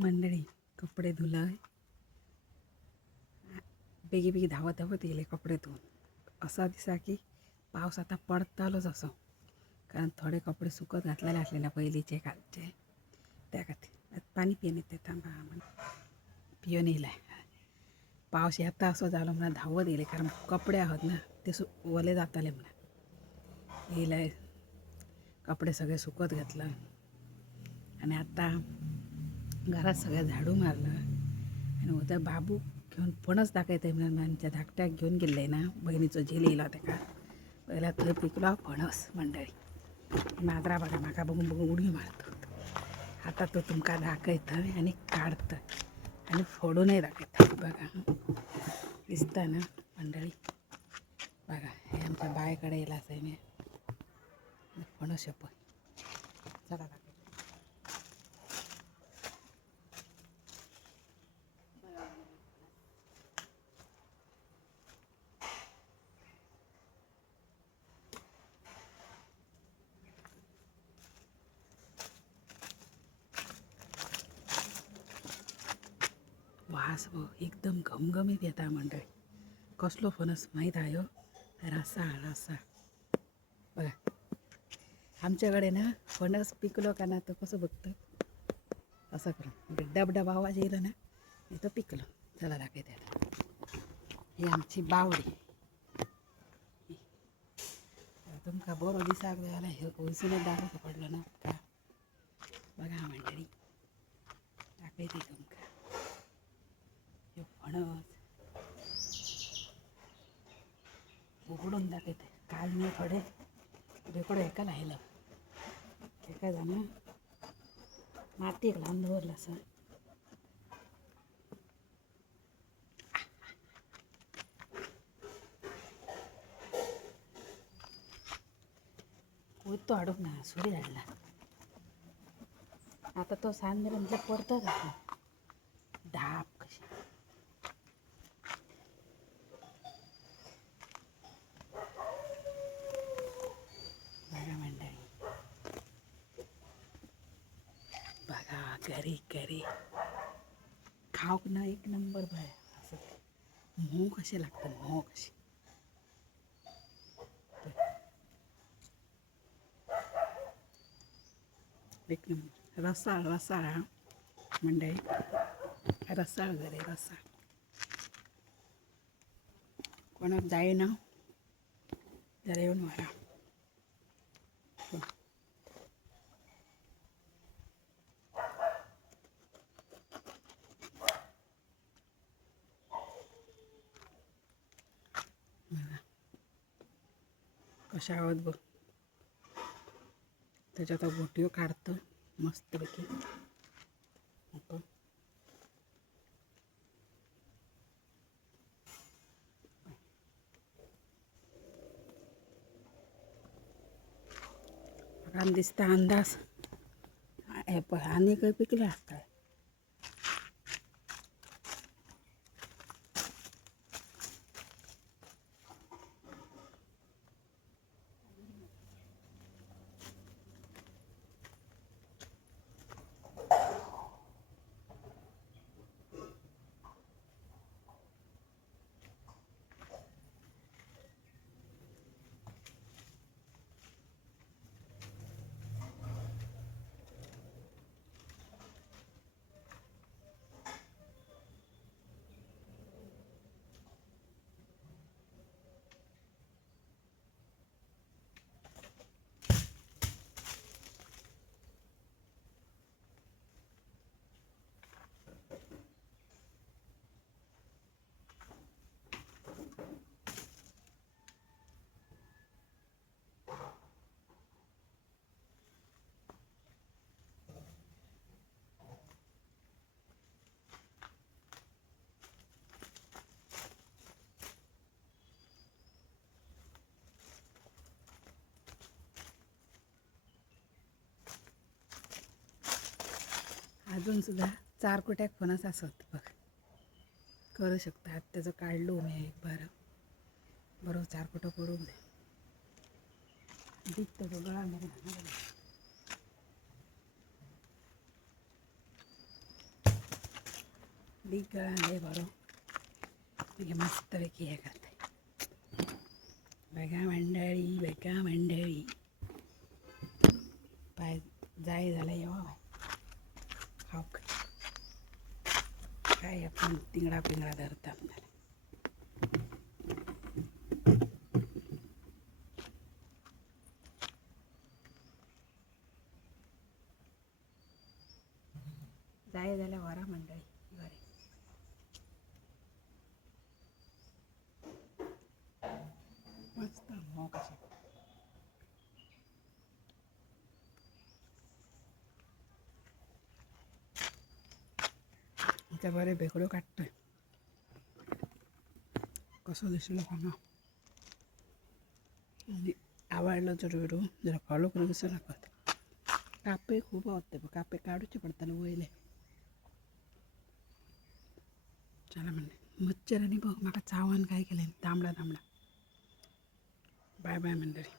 मंडळी कपडे धुलंय, बेगी बेगी धावत धावत येले कपडे धुवून. असा दिसा की पाऊस आता पडतालोच असो, कारण थोडे कपडे सुकत घातलेले असलेले पहिलीचे कालचे त्या खातीर पाणी पिऊन येते थांबा पिऊन येयलाय. पाऊस येता असो जालो म्हणून धावत येयले, कारण कपडे आहोत ना ते ओले जाताले म्हणून येयलाय. कपडे सगळे सुकत घातलं आणि आता घरात सगळं झाडू मारलं आणि उद्या बाबू घेऊन फणस दाखवते म्हणून आमच्या धाकट्याक घेऊन गेले ना, बहिणीचो झेल येयला तेका पहिला थंय पिकलो फणस. मंडळी माजरा बघा म्हाका बघून बघून उडी मारतो. आता तो तुमका दाखयतोय आणि काढतोय आणि फोडूनही दाखवतोय. बघा दिसता ना मंडळी, बघा हे आमच्या बायकडे येलाच आहे मी फणस पण चला दाखवतो. वास बघ एकदम घमघमीत येता मंडळी. कसलो फणस माहीत आहे हो, रसाळ रसाळ. बघा आमच्याकडे ना फणस पिकलो का ना तर कसं बघतं असं करून डबडब आवाज येईल ना इथं पिकलं. चला दाखवते आता. ही आमची बावडी. तुमका बरो दिसाक जायला हे वयसूनच दाखवतो पडलं ना का. बघा मंडळी दाखवते तुमका हे फणस उघडून दाखवते. काल मी थोडे रेकडे एका लायलं एका जाणं माती एक लहान दवरलं असं. तो अडक ना सुरी झाडला. आता तो सांज म्हणजे परतच असतो धाप कशी. बघा मंडळी बघा घरी घरी खाऊक ना एक नंबर बाय असं मोह कसे लागतात मोह कशी. एक नंबर रसाळ रसाळ हा मंडळी, रसाळ घरी रसाळ. कोणाक जाय ना जरा येऊन मारा. कशा आहोत बघ, त्याच्यात गोटियो काढतं मस्तपैकी. आणि दिसता अंदाज आणि काही पिकले काय. अजून सुद्धा 4 कुट्याक फणस असत बघ, करू शकतात. त्याचं काढलो मी एक बरोबर 4 कुटं पडू दे. दिसतं तो गळा लीक गळाले बरं म्हणजे मस्तपैकी हे करते. बघा मंडळी पाय जाय झालं येवा बाय खाऊ काय आपण तिंगडा पिंगडा धरता आपल्याला. जाय झाल्या वरा मंडळी बरे मस्त हो कशा त्या बरे बेकडो काढतोय. कसं दिसलं सांगा. आणि आवडलं तर व्हिडिओ जरा फॉलो करून कसं नका. कापे खूप आवडते पण कापे काढूचे पडताना वयले. चला म्हणले मच्छर आणि बघ माका चावण काय केलं तांबडा. बाय बाय मंडळी.